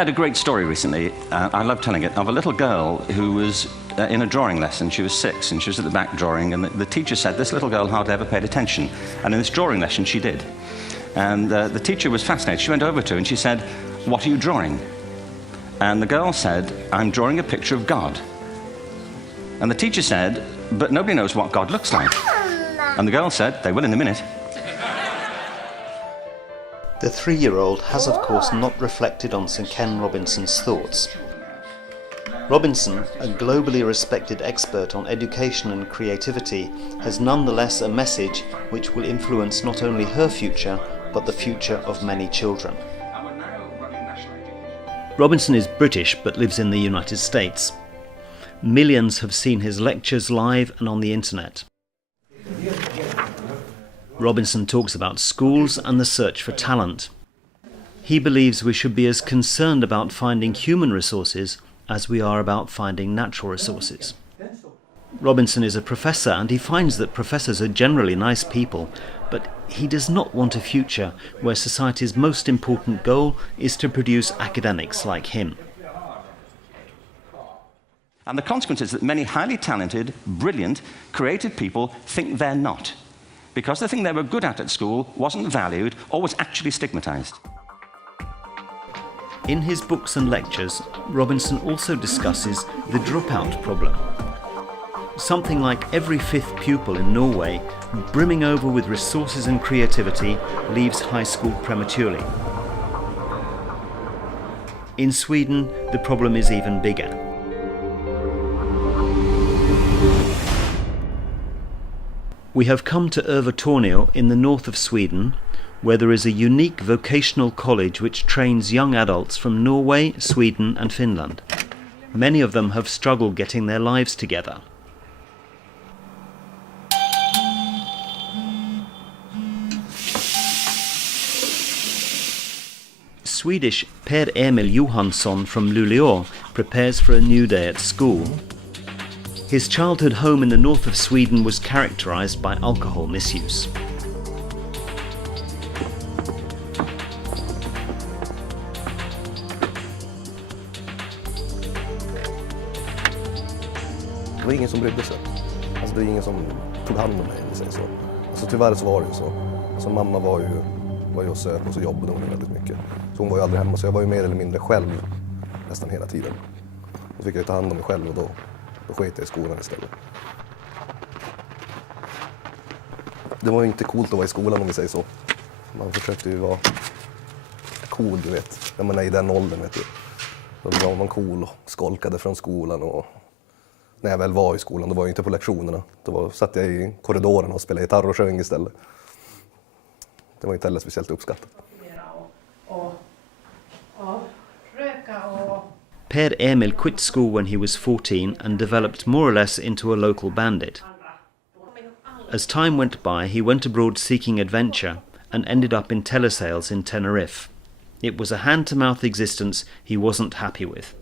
had a great story recently, I love telling it, of a little girl who was in a drawing lesson. She was 6 and she was at the back drawing, and the teacher said this little girl hardly ever paid attention. And in this drawing lesson she did. And the teacher was fascinated. She went over to her and she said, "What are you drawing?" And the girl said, "I'm drawing a picture of God." And the teacher said, "But nobody knows what God looks like." And the girl said, "They will in a minute." The 3-year-old has of course not reflected on Sir Ken Robinson's thoughts. Robinson, a globally respected expert on education and creativity, has nonetheless a message which will influence not only her future, but the future of many children. Robinson is British but lives in the United States. Millions have seen his lectures live and on the internet. Robinson talks about schools and the search for talent. He believes we should be as concerned about finding human resources as we are about finding natural resources. Robinson is a professor and he finds that professors are generally nice people, but he does not want a future where society's most important goal is to produce academics like him. And the consequence is that many highly talented, brilliant, creative people think they're not, because the thing they were good at school wasn't valued or was actually stigmatized. In his books and lectures, Robinson also discusses the dropout problem. Something like every 5th pupil in Norway, brimming over with resources and creativity, leaves high school prematurely. In Sweden, the problem is even bigger. We have come to Övertorneå in the north of Sweden, where there is a unique vocational college which trains young adults from Norway, Sweden and Finland. Many of them have struggled getting their lives together. Swedish Per-Emil Johansson from Luleå prepares for a new day at school. His childhood home in the north of Sweden was characterized by alcohol misuse. Det var ingen som brydde sig. Alltså det var ingen som tog hand om mig, om vi säger så. Alltså tyvärr så var det ju så. Alltså mamma var ju och söp och så jobbade hon väldigt mycket. Så hon var ju aldrig hemma, så jag var ju mer eller mindre själv nästan hela tiden. Då fick jag ta hand om mig själv och då sket jag i skolan istället. Det var ju inte coolt att vara i skolan, om vi säger så. Man försökte ju vara cool, du vet. När man är i den åldern, vet du. Då var man cool och skolkade från skolan. Och när jag väl var i skolan, då var jag inte på lektionerna. Då satt jag i korridoren och spelade gitarr och sjöng istället. Det var inte heller speciellt uppskattat. Per-Emil quit school when he was 14 and developed more or less into a local bandit. As time went by, he went abroad seeking adventure and ended up in telesales in Tenerife. It was a hand-to-mouth existence he wasn't happy with.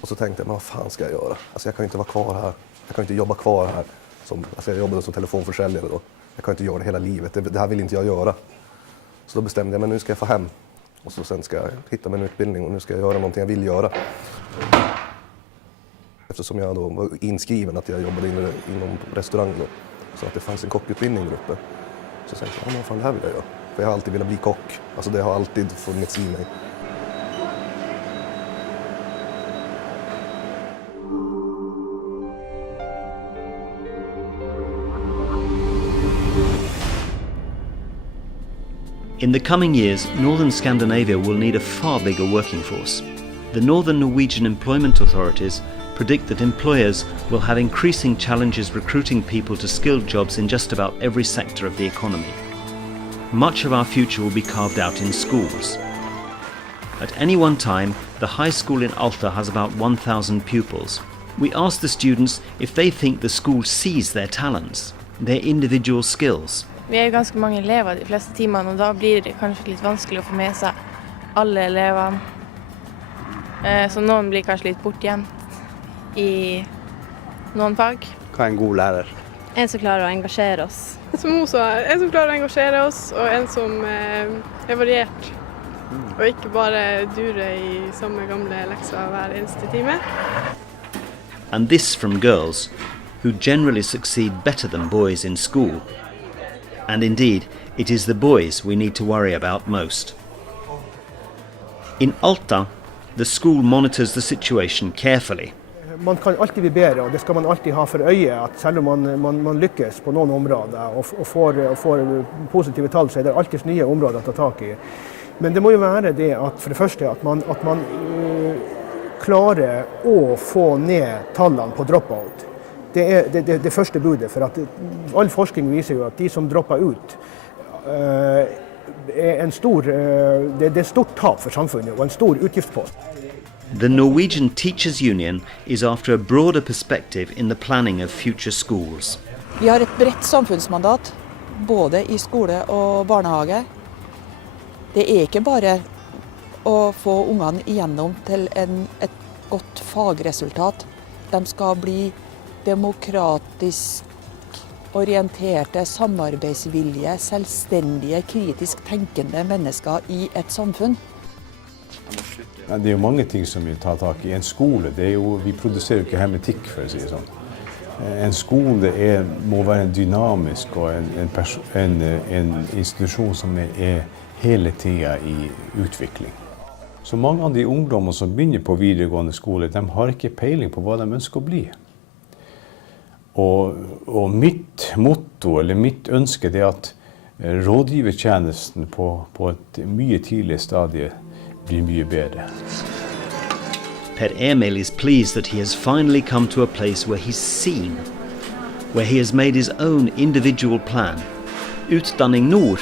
Och så tänkte jag, men vad fan ska jag göra? Alltså jag kan ju inte vara kvar här. Jag kan inte jobba kvar här. Alltså jag jobbade som telefonförsäljare då. Jag kan inte göra det hela livet. Det här vill inte jag göra. Så då bestämde jag, men nu ska jag få hem. Och så sen ska jag hitta mig en utbildning och nu ska jag göra någonting jag vill göra. Eftersom jag då var inskriven att jag jobbade inom restaurang då. Så att det fanns en kockutbildning där uppe. Så tänkte jag, vad fan det här vill jag göra. För jag har alltid velat bli kock. Alltså det har alltid funnits i mig. In the coming years, Northern Scandinavia will need a far bigger working force. The Northern Norwegian employment authorities predict that employers will have increasing challenges recruiting people to skilled jobs in just about every sector of the economy. Much of our future will be carved out in schools. At any one time, the high school in Alta has about 1,000 pupils. We asked the students if they think the school sees their talents, their individual skills. Vi er jo ganske mange elever de fleste timene, og da blir det kanskje litt vanskelig å få med seg alle elevene. Så noen blir kanskje litt bortgjemt i noen fag. Hva er en god lærer? En som klarer å engasjere oss. Som hun sa, en som klarer å engasjere oss, og en som er variert. Og ikke bare dure i samme gamle lekser hver eneste time. And this from girls, who generally succeed better than boys in school. And indeed, it is the boys we need to worry about most. In Alta, the school monitors the situation carefully. Man kan alltid bli bedre, og det skal man alltid ha for øye, at selv om man lykkes på noen områder og får positive tall, så er det alltid nye områder å ta tak i. Men det må jo være det at for det første at man klarer å få ned tallene på dropout. Det er det første budet, for at all forskning viser jo at de som dropper ut er et stort tap for samfunnet og en stor utgiftspost. The Norwegian Teachers Union is after a broader perspective in the planning of future schools. Vi har et bredt samfunnsmandat, både i skole og barnehage. Det er ikke bare å få ungene igjennom til et godt fagresultat. De skal bli demokratisk orienterte, samarbeidsvillige, selvstendige, kritisk tenkende mennesker i et samfunn. Det er jo mange ting som vi tar tak i. En skole, vi produserer jo ikke hermetikk, for å si det sånn. En skole må være en dynamisk og en institusjon som er hele tiden i utvikling. Så mange av de ungdommer som begynner på videregående skole, de har ikke peiling på hva de ønsker å bli. Og mitt motto, eller mitt ønske, er at rådgivertjenesten på et mye tidlig stadie blir mye bedre. Per Emil is pleased that he has finally come to a place where he's seen, where he has made his own individual plan. Utdanning Nord,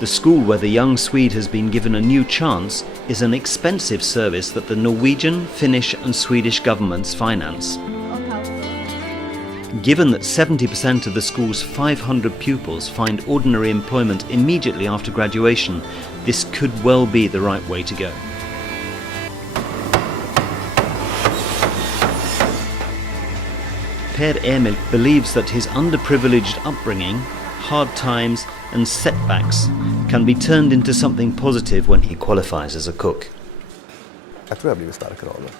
the school where the young Swede has been given a new chance, is an expensive service that the Norwegian, Finnish and Swedish governments finance. Given that 70% of the school's 500 pupils find ordinary employment immediately after graduation, this could well be the right way to go. Per Emil believes that his underprivileged upbringing, hard times and setbacks can be turned into something positive when he qualifies as a cook. Jag tror jag har blivit starkare av det,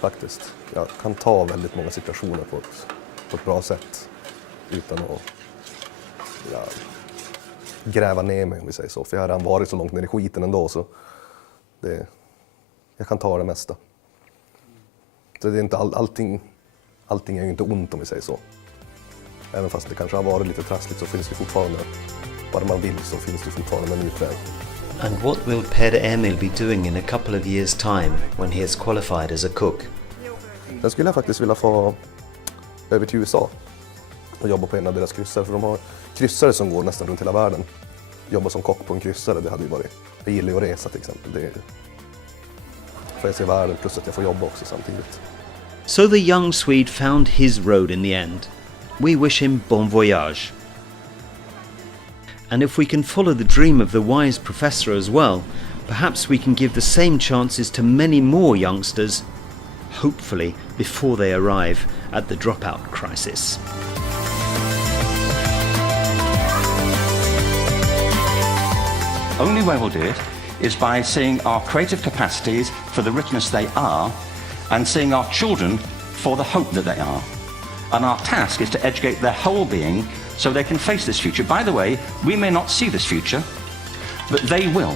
faktiskt. Jag kan ta väldigt många situationer på ett bra sätt utan att gräva ner mig, om vi säger så. För jag har redan varit så långt ner i skiten ändå, så jag kan ta det mesta. Så det är inte allting är ju inte ont, om vi säger så. Även fast det kanske har varit lite trassligt, så finns det fortfarande, bara man vill, så finns det fortfarande en utväg. And what will Per Emil be doing in a couple of years' time when he has qualified as a cook? Sen skulle jag faktiskt vilja få över till USA och jobba på en av deras kryssare, för de har kryssare som går nästan runt hela världen. Jobba som kock på en kryssare, det hade ju varit, jag gillar ju att resa till exempel, det får jag se världen, plus att jag får jobba också samtidigt. So the young Swede found his road in the end. We wish him bon voyage. And if we can follow the dream of the wise professor as well, perhaps we can give the same chances to many more youngsters, hopefully before they arrive at the dropout crisis. Only way we'll do it is by seeing our creative capacities for the richness they are, and seeing our children for the hope that they are. And our task is to educate their whole being so they can face this future. By the way, we may not see this future, but they will.